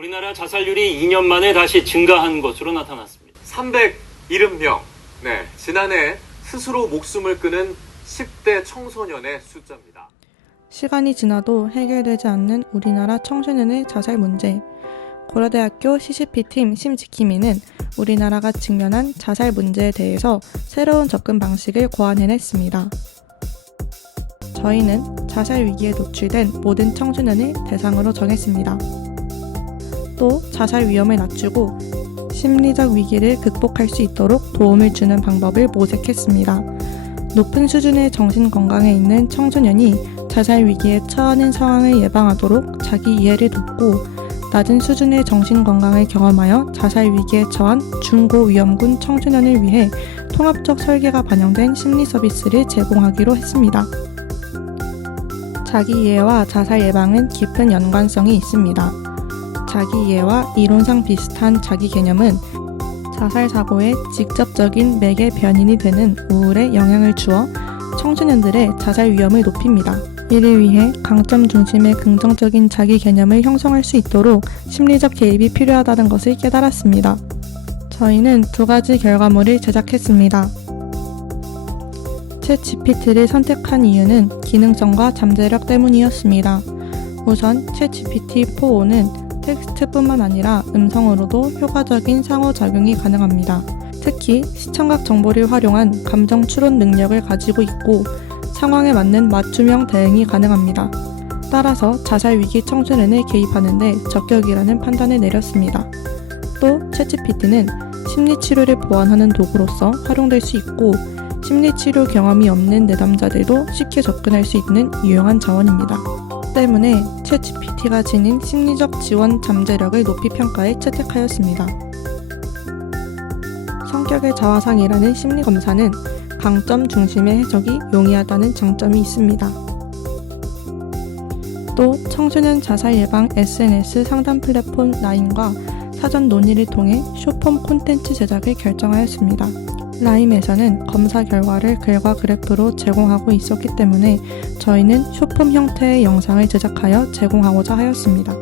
우리나라 자살률이 2년 만에 다시 증가한 것으로 나타났습니다. 370명. 네, 지난해 스스로 목숨을 끊은 10대 청소년의 숫자입니다. 시간이 지나도 해결되지 않는 우리나라 청소년의 자살 문제. 고려대학교 CCP팀 심지킴이는 우리나라가 직면한 자살 문제에 대해서 새로운 접근 방식을 고안해냈습니다. 저희는 자살 위기에 노출된 모든 청소년을 대상으로 정했습니다. 또 자살 위험을 낮추고 심리적 위기를 극복할 수 있도록 도움을 주는 방법을 모색했습니다. 높은 수준의 정신건강에 있는 청소년이 자살 위기에 처하는 상황을 예방하도록 자기 이해를 돕고 낮은 수준의 정신건강을 경험하여 자살 위기에 처한 중고위험군 청소년을 위해 통합적 설계가 반영된 심리 서비스를 제공하기로 했습니다. 자기 이해와 자살 예방은 깊은 연관성이 있습니다. 자기 이해와 이론상 비슷한 자기 개념은 자살 사고의 직접적인 매개 변인이 되는 우울에 영향을 주어 청소년들의 자살 위험을 높입니다. 이를 위해 강점 중심의 긍정적인 자기 개념을 형성할 수 있도록 심리적 개입이 필요하다는 것을 깨달았습니다. 저희는 2가지 결과물을 제작했습니다. 챗GPT를 선택한 이유는 기능성과 잠재력 때문이었습니다. 우선 챗GPT-4.5는 텍스트뿐만 아니라 음성으로도 효과적인 상호작용이 가능합니다. 특히 시청각 정보를 활용한 감정 추론 능력을 가지고 있고 상황에 맞는 맞춤형 대응이 가능합니다. 따라서 자살 위기 청소년에 개입하는데 적격이라는 판단을 내렸습니다. 또 챗GPT는 심리치료를 보완하는 도구로서 활용될 수 있고 심리치료 경험이 없는 내담자들도 쉽게 접근할 수 있는 유용한 자원입니다. 때문에 챗GPT가 지닌 심리적 지원 잠재력을 높이 평가해 채택하였습니다. 성격의 자화상이라는 심리검사는 강점 중심의 해석이 용이하다는 장점이 있습니다. 또 청소년 자살 예방 SNS 상담 플랫폼 라임과 사전 논의를 통해 숏폼 콘텐츠 제작을 결정하였습니다. 라임에서는 검사 결과를 글과 그래프로 제공하고 있었기 때문에 저희는 숏폼 형태의 영상을 제작하여 제공하고자 하였습니다.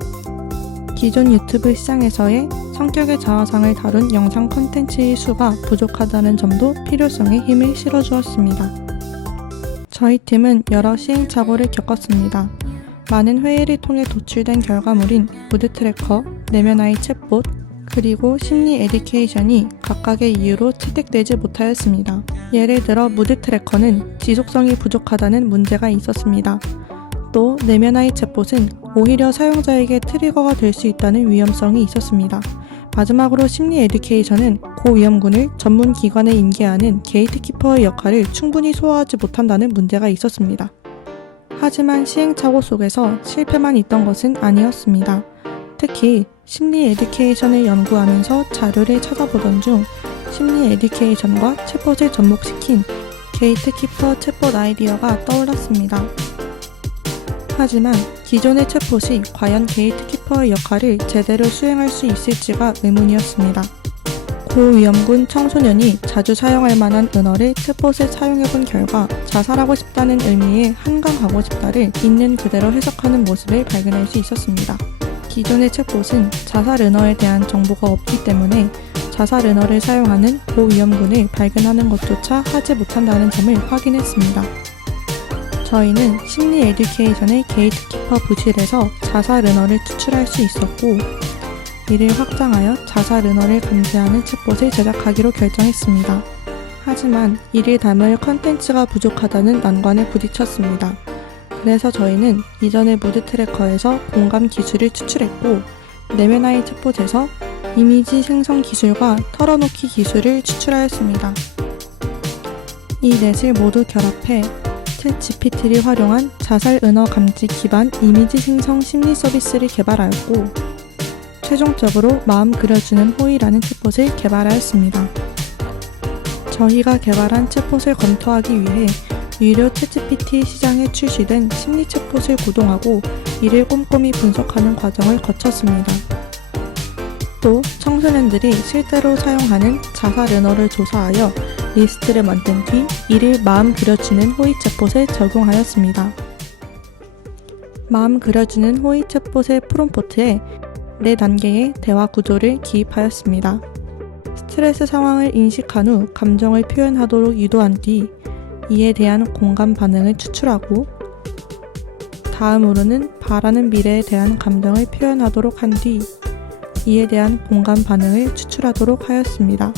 기존 유튜브 시장에서의 성격의 자화상을 다룬 영상 콘텐츠의 수가 부족하다는 점도 필요성에 힘을 실어주었습니다. 저희 팀은 여러 시행착오를 겪었습니다. 많은 회의를 통해 도출된 결과물인 무드트래커, 내면 아이 챗봇, 그리고 심리 에듀케이션이 각각의 이유로 채택되지 못하였습니다. 예를 들어 무드트래커는 지속성이 부족하다는 문제가 있었습니다. 또 내면 아이 챗봇은 오히려 사용자에게 트리거가 될 수 있다는 위험성이 있었습니다. 마지막으로 심리 에듀케이션은 고위험군을 전문 기관에 인계하는 게이트키퍼의 역할을 충분히 소화하지 못한다는 문제가 있었습니다. 하지만 시행착오 속에서 실패만 있던 것은 아니었습니다. 특히 심리 에듀케이션을 연구하면서 자료를 찾아보던 중 심리 에듀케이션과 챗봇을 접목시킨 게이트키퍼 챗봇 아이디어가 떠올랐습니다. 하지만 기존의 챗봇이 과연 게이트키퍼의 역할을 제대로 수행할 수 있을지가 의문이었습니다. 고위험군 청소년이 자주 사용할 만한 은어를 챗봇에 사용해본 결과 자살하고 싶다는 의미의 한강하고 싶다를 있는 그대로 해석하는 모습을 발견할 수 있었습니다. 기존의 챗봇은 자살 은어에 대한 정보가 없기 때문에 자살 은어를 사용하는 고위험군을 발견하는 것조차 하지 못한다는 점을 확인했습니다. 저희는 심리 에듀케이션의 게이트키퍼 부실에서 자살 은어를 추출할 수 있었고 이를 확장하여 자살 은어를 감지하는 챗봇을 제작하기로 결정했습니다. 하지만 이를 담을 컨텐츠가 부족하다는 난관에 부딪혔습니다. 그래서 저희는 이전의 무드트래커에서 공감 기술을 추출했고 내면 아이 챗봇에서 이미지 생성 기술과 털어놓기 기술을 추출하였습니다. 이 넷을 모두 결합해 챗GPT를 활용한 자살 은어 감지 기반 이미지 생성 심리 서비스를 개발하였고 최종적으로 마음 그려주는 호의라는 챗봇을 개발하였습니다. 저희가 개발한 챗봇을 검토하기 위해 유료 챗GPT 시장에 출시된 심리 챗봇을 구동하고 이를 꼼꼼히 분석하는 과정을 거쳤습니다. 또 청소년들이 실제로 사용하는 자살 은어를 조사하여 리스트를 만든 뒤 이를 마음 그려주는 호의 챗봇에 적용하였습니다. 마음 그려주는 호의 챗봇의 프롬프트에 4단계의 대화 구조를 기입하였습니다. 스트레스 상황을 인식한 후 감정을 표현하도록 유도한 뒤 이에 대한 공감 반응을 추출하고 다음으로는 바라는 미래에 대한 감정을 표현하도록 한 뒤 이에 대한 공감 반응을 추출하도록 하였습니다.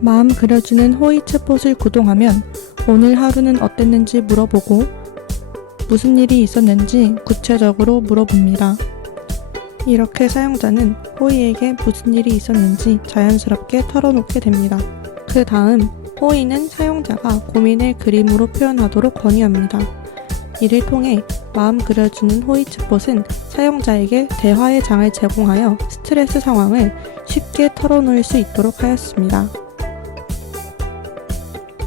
마음 그려주는 호의 챗봇을 구동하면 오늘 하루는 어땠는지 물어보고 무슨 일이 있었는지 구체적으로 물어봅니다. 이렇게 사용자는 호의에게 무슨 일이 있었는지 자연스럽게 털어놓게 됩니다. 그 다음 호의는 사용자가 고민을 그림으로 표현하도록 권유합니다. 이를 통해 마음 그려주는 호의 챗봇은 사용자에게 대화의 장을 제공하여 스트레스 상황을 쉽게 털어놓을 수 있도록 하였습니다.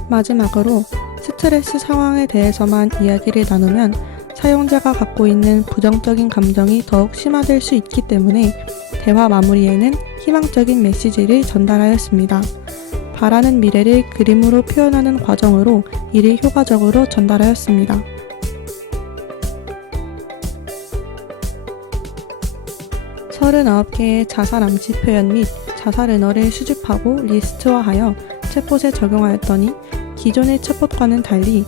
마지막으로 스트레스 상황에 대해서만 이야기를 나누면 사용자가 갖고 있는 부정적인 감정이 더욱 심화될 수 있기 때문에 대화 마무리에는 희망적인 메시지를 전달하였습니다. 바라는 미래를 그림으로 표현하는 과정으로 이를 효과적으로 전달하였습니다. (39) 개의 자살 암시 표현 및 자살 은어를 수집하고 리스트화하여 챗봇에 적용하였더니 기존의 챗봇과는 달리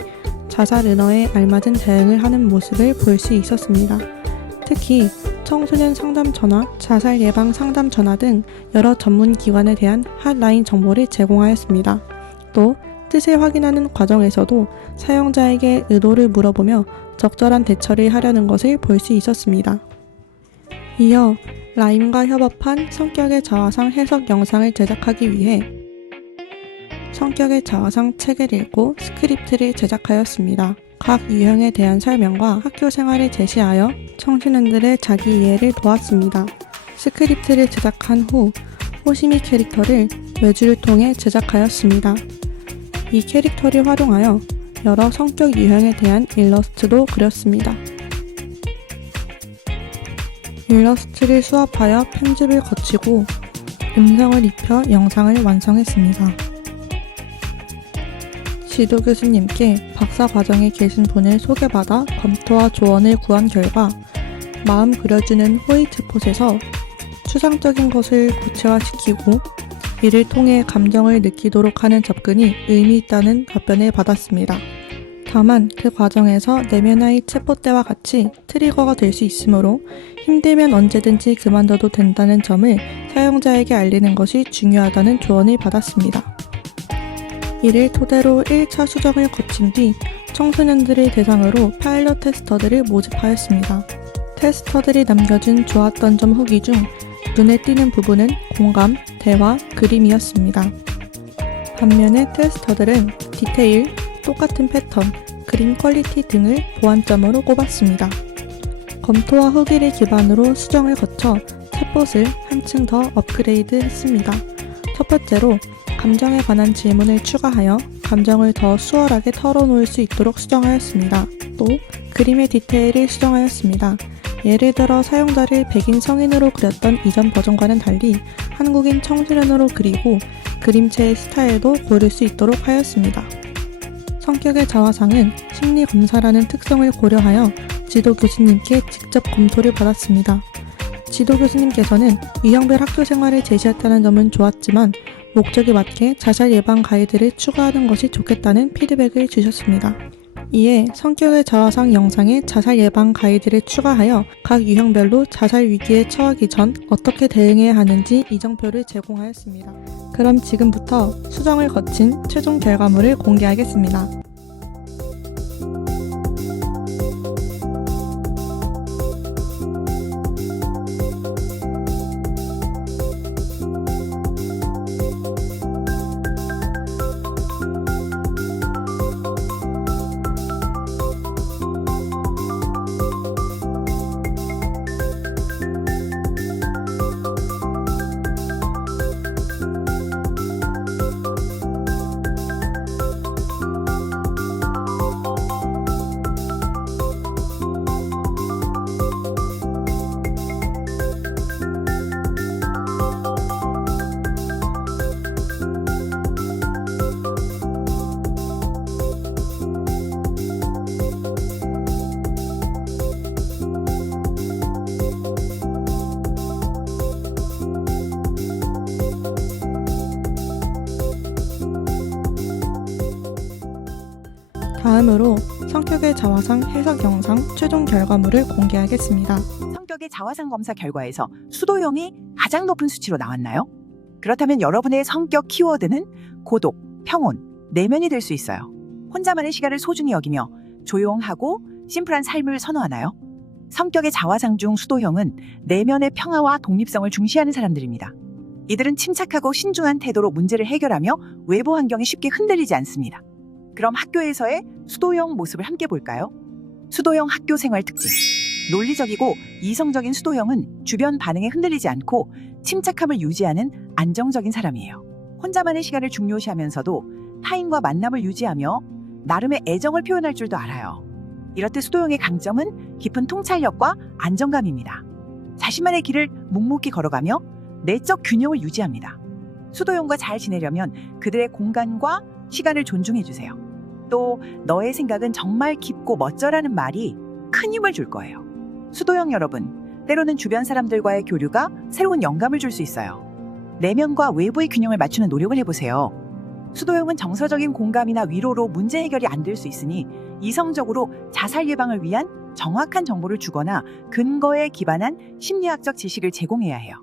자살 은어에 알맞은 대응을 하는 모습을 볼 수 있었습니다. 특히 청소년 상담 전화, 자살 예방 상담 전화 등 여러 전문 기관에 대한 핫라인 정보를 제공하였습니다. 또 뜻을 확인하는 과정에서도 사용자에게 의도를 물어보며 적절한 대처를 하려는 것을 볼 수 있었습니다. 이어 라임과 협업한 성격의 자화상 해석 영상을 제작하기 위해 성격의 자화상 책을 읽고 스크립트를 제작하였습니다. 각 유형에 대한 설명과 학교 생활을 제시하여 청소년들의 자기 이해를 도왔습니다. 스크립트를 제작한 후 호시미 캐릭터를 외주를 통해 제작하였습니다. 이 캐릭터를 활용하여 여러 성격 유형에 대한 일러스트도 그렸습니다. 일러스트를 수합하여 편집을 거치고 음성을 입혀 영상을 완성했습니다. 지도 교수님께 박사 과정에 계신 분을 소개받아 검토와 조언을 구한 결과 마음 그려주는 호의 챗봇에서 추상적인 것을 구체화시키고 이를 통해 감정을 느끼도록 하는 접근이 의미 있다는 답변을 받았습니다. 다만 그 과정에서 내면의 챗봇 때와 같이 트리거가 될 수 있으므로 힘들면 언제든지 그만둬도 된다는 점을 사용자에게 알리는 것이 중요하다는 조언을 받았습니다. 이를 토대로 1차 수정을 거친 뒤 청소년들을 대상으로 파일럿 테스터들을 모집하였습니다. 테스터들이 남겨준 좋았던 점 후기 중 눈에 띄는 부분은 공감, 대화, 그림이었습니다. 반면에 테스터들은 디테일, 똑같은 패턴, 그림 퀄리티 등을 보완점으로 꼽았습니다. 검토와 후기를 기반으로 수정을 거쳐 챗봇을 한층 더 업그레이드 했습니다. 첫 번째로 감정에 관한 질문을 추가하여 감정을 더 수월하게 털어놓을 수 있도록 수정하였습니다. 또 그림의 디테일을 수정하였습니다. 예를 들어 사용자를 백인 성인으로 그렸던 이전 버전과는 달리 한국인 청소년으로 그리고 그림체의 스타일도 고를 수 있도록 하였습니다. 성격의 자화상은 심리검사라는 특성을 고려하여 지도 교수님께 직접 검토를 받았습니다. 지도 교수님께서는 유형별 학교 생활을 제시했다는 점은 좋았지만 목적에 맞게 자살 예방 가이드를 추가하는 것이 좋겠다는 피드백을 주셨습니다. 이에 성격의 자화상 영상에 자살 예방 가이드를 추가하여 각 유형별로 자살 위기에 처하기 전 어떻게 대응해야 하는지 이정표를 제공하였습니다. 그럼 지금부터 수정을 거친 최종 결과물을 공개하겠습니다. 다음으로 성격의 자화상 해석 영상 최종 결과물을 공개하겠습니다. 성격의 자화상 검사 결과에서 수도형이 가장 높은 수치로 나왔나요? 그렇다면 여러분의 성격 키워드는 고독, 평온, 내면이 될 수 있어요. 혼자만의 시간을 소중히 여기며 조용하고 심플한 삶을 선호하나요? 성격의 자화상 중 수도형은 내면의 평화와 독립성을 중시하는 사람들입니다. 이들은 침착하고 신중한 태도로 문제를 해결하며 외부 환경에 쉽게 흔들리지 않습니다. 그럼 학교에서의 수도형 모습을 함께 볼까요? 수도형 학교 생활 특징. 논리적이고 이성적인 수도형은 주변 반응에 흔들리지 않고 침착함을 유지하는 안정적인 사람이에요. 혼자만의 시간을 중요시하면서도 타인과 만남을 유지하며 나름의 애정을 표현할 줄도 알아요. 이렇듯 수도형의 강점은 깊은 통찰력과 안정감입니다. 자신만의 길을 묵묵히 걸어가며 내적 균형을 유지합니다. 수도형과 잘 지내려면 그들의 공간과 시간을 존중해주세요. 또 너의 생각은 정말 깊고 멋져라는 말이 큰 힘을 줄 거예요. 수도형 여러분, 때로는 주변 사람들과의 교류가 새로운 영감을 줄 수 있어요. 내면과 외부의 균형을 맞추는 노력을 해보세요. 수도형은 정서적인 공감이나 위로로 문제 해결이 안 될 수 있으니 이성적으로 자살 예방을 위한 정확한 정보를 주거나 근거에 기반한 심리학적 지식을 제공해야 해요.